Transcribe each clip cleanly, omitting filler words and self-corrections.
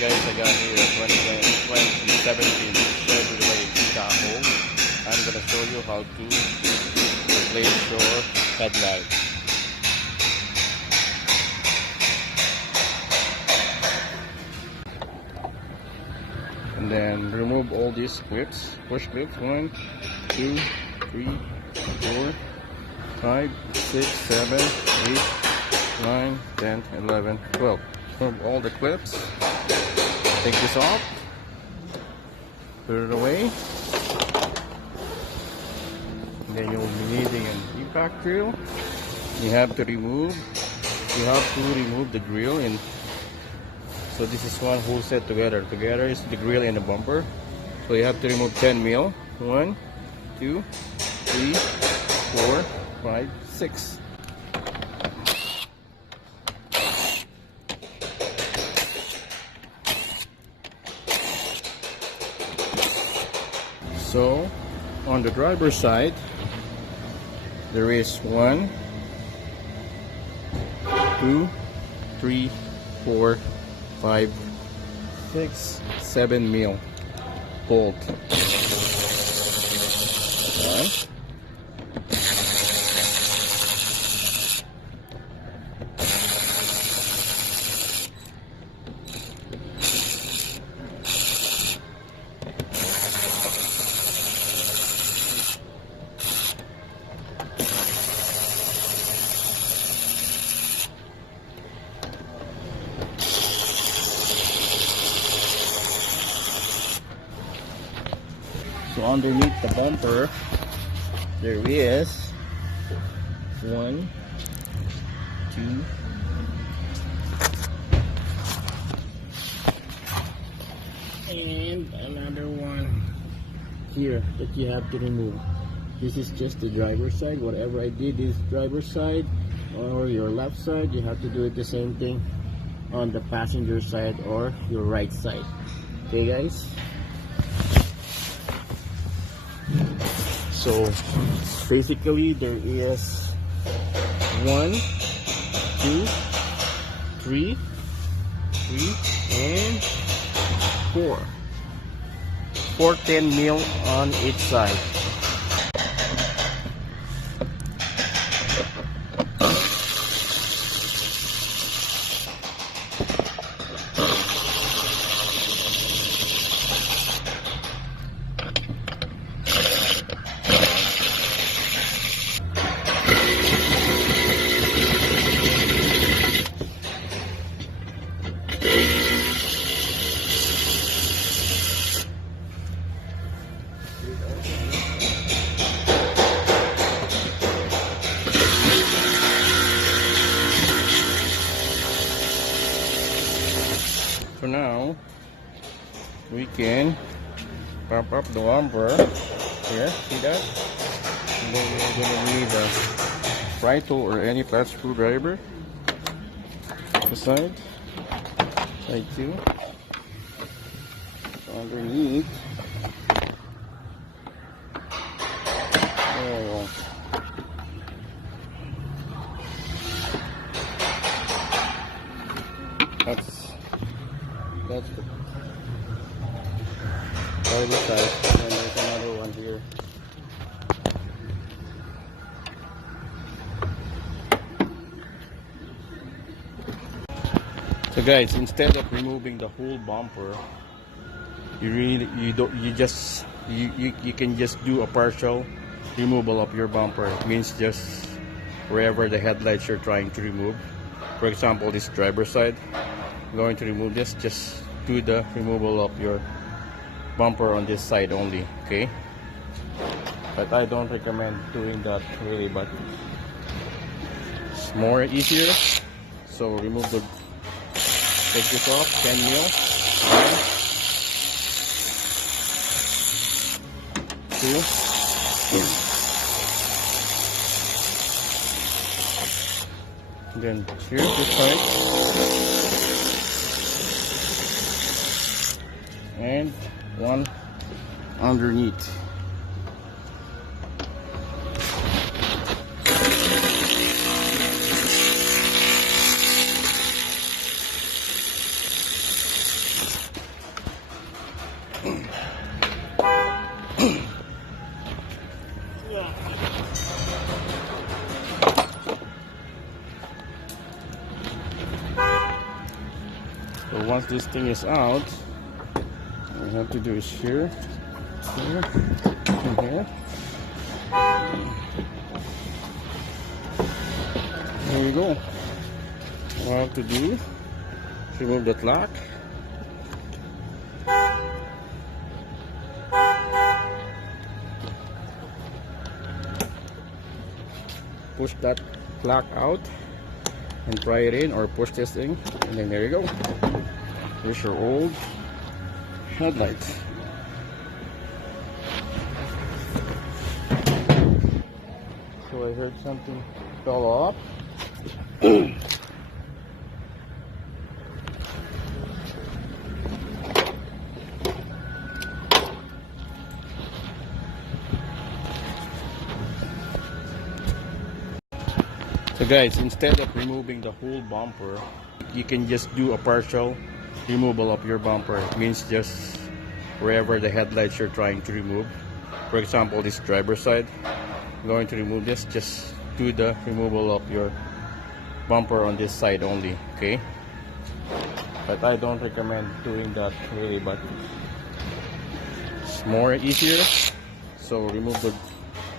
guys, I got here a 2017 Cheverolet Tahoe. I'm gonna show you how to replace your headlight. And then remove all these clips, push clips, 1, 2, 3, 4, 5, 6, 7, 8, 9, 10, 11, 12. Remove all the clips. Take this off. Put it away. And then you'll be needing an impact drill. You have to remove the grill, and so this is one whole set together. Together is the grill and the bumper. So you have to remove 10 mil. 1, 2, 3, 4, 5, 6. So on the driver's side, there is 1, 2, 3, 4, 5, 6, 7 mil bolt. Okay. So underneath the bumper, there is 1, 2, and another one here that you have to remove. This is just the driver's side. Whatever I did is driver's side or your left side, you have to do it the same thing on the passenger side or your right side. Okay guys? So basically there is 1, 2, 3, and 4. 10 mil on each side. For now, we can pop up the bumper here, see that? And then we're going to need a pry tool or any flat screwdriver. The side 2, underneath. Oh. That's the other side, and there's another one here. So guys, instead of removing the whole bumper, you can just do a partial removal of your bumper. It means just wherever the headlights you're trying to remove. For example, this driver's side, I'm going to remove this. Just do the removal of your bumper on this side only, okay? But I don't recommend doing that really, but it's more easier. So remove the, take this off, 10 mil. 1, 2, then here this side. And 1 underneath. So once this thing is out, all we have to do is here, here, and here. There you go. All I have to do is remove that lock. Push that lock out and pry it in, or push this thing, and then there you go. Here's your old headlight. So I heard something fell off. So guys, instead of removing the whole bumper, you can just do a partial removal of your bumper. It means just wherever the headlights you're trying to remove. For example, this driver's side, I'm going to remove this. Just do the removal of your bumper on this side only, okay? But I don't recommend doing that really, but it's more easier. So remove the,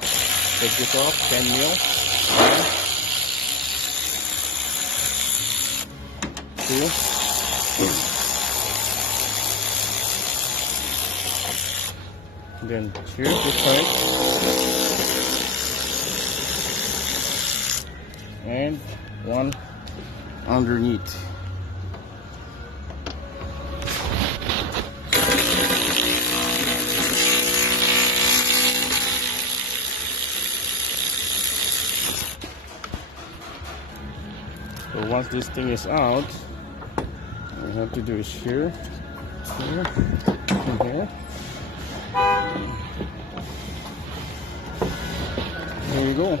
take this off, 10 mil. 2. Then here this side, and 1 underneath. So once this thing is out, all we have to do is here, here, and here. There you go.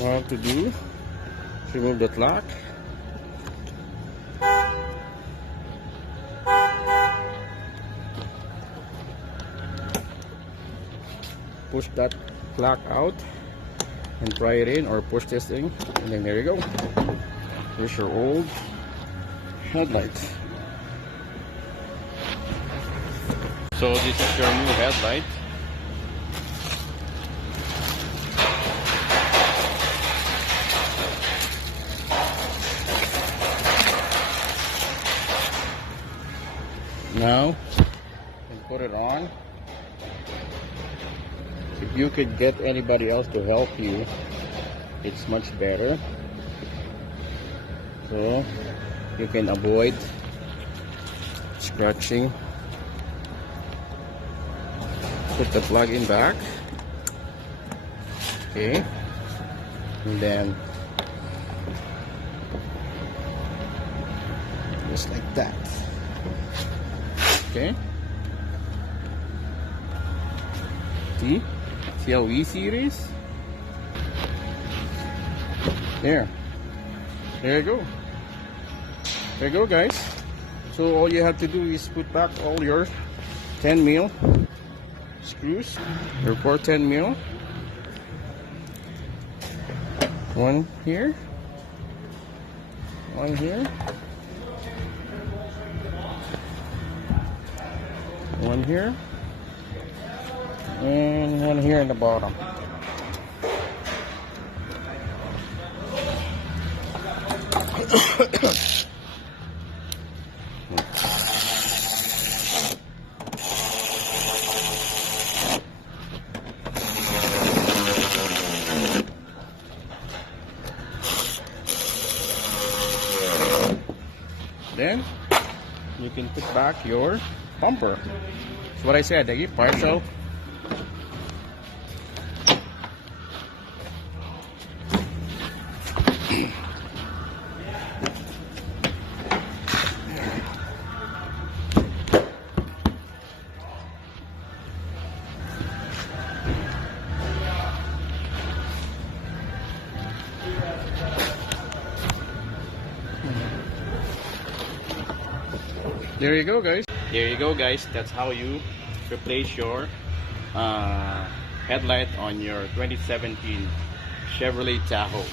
All I have to do is remove that lock. Push that lock out and pry it in, or push this thing, and then there you go. Here's your old headlight. So this is your new headlight. Now, and put it on. If you could get anybody else to help you, it's much better. So you can avoid scratching. Put the plug in back. Okay. And then just like that. Okay. See? See how easy it is? There. There you go. There you go, guys. So all you have to do is put back all your 10 mil screws. Your 410 mil. One here. One here. One here. And one here in the bottom. Then you can put back your bumper. That's what I said, I partial. There you go, guys. There you go, guys. That's how you replace your headlight on your 2017 Chevrolet Tahoe.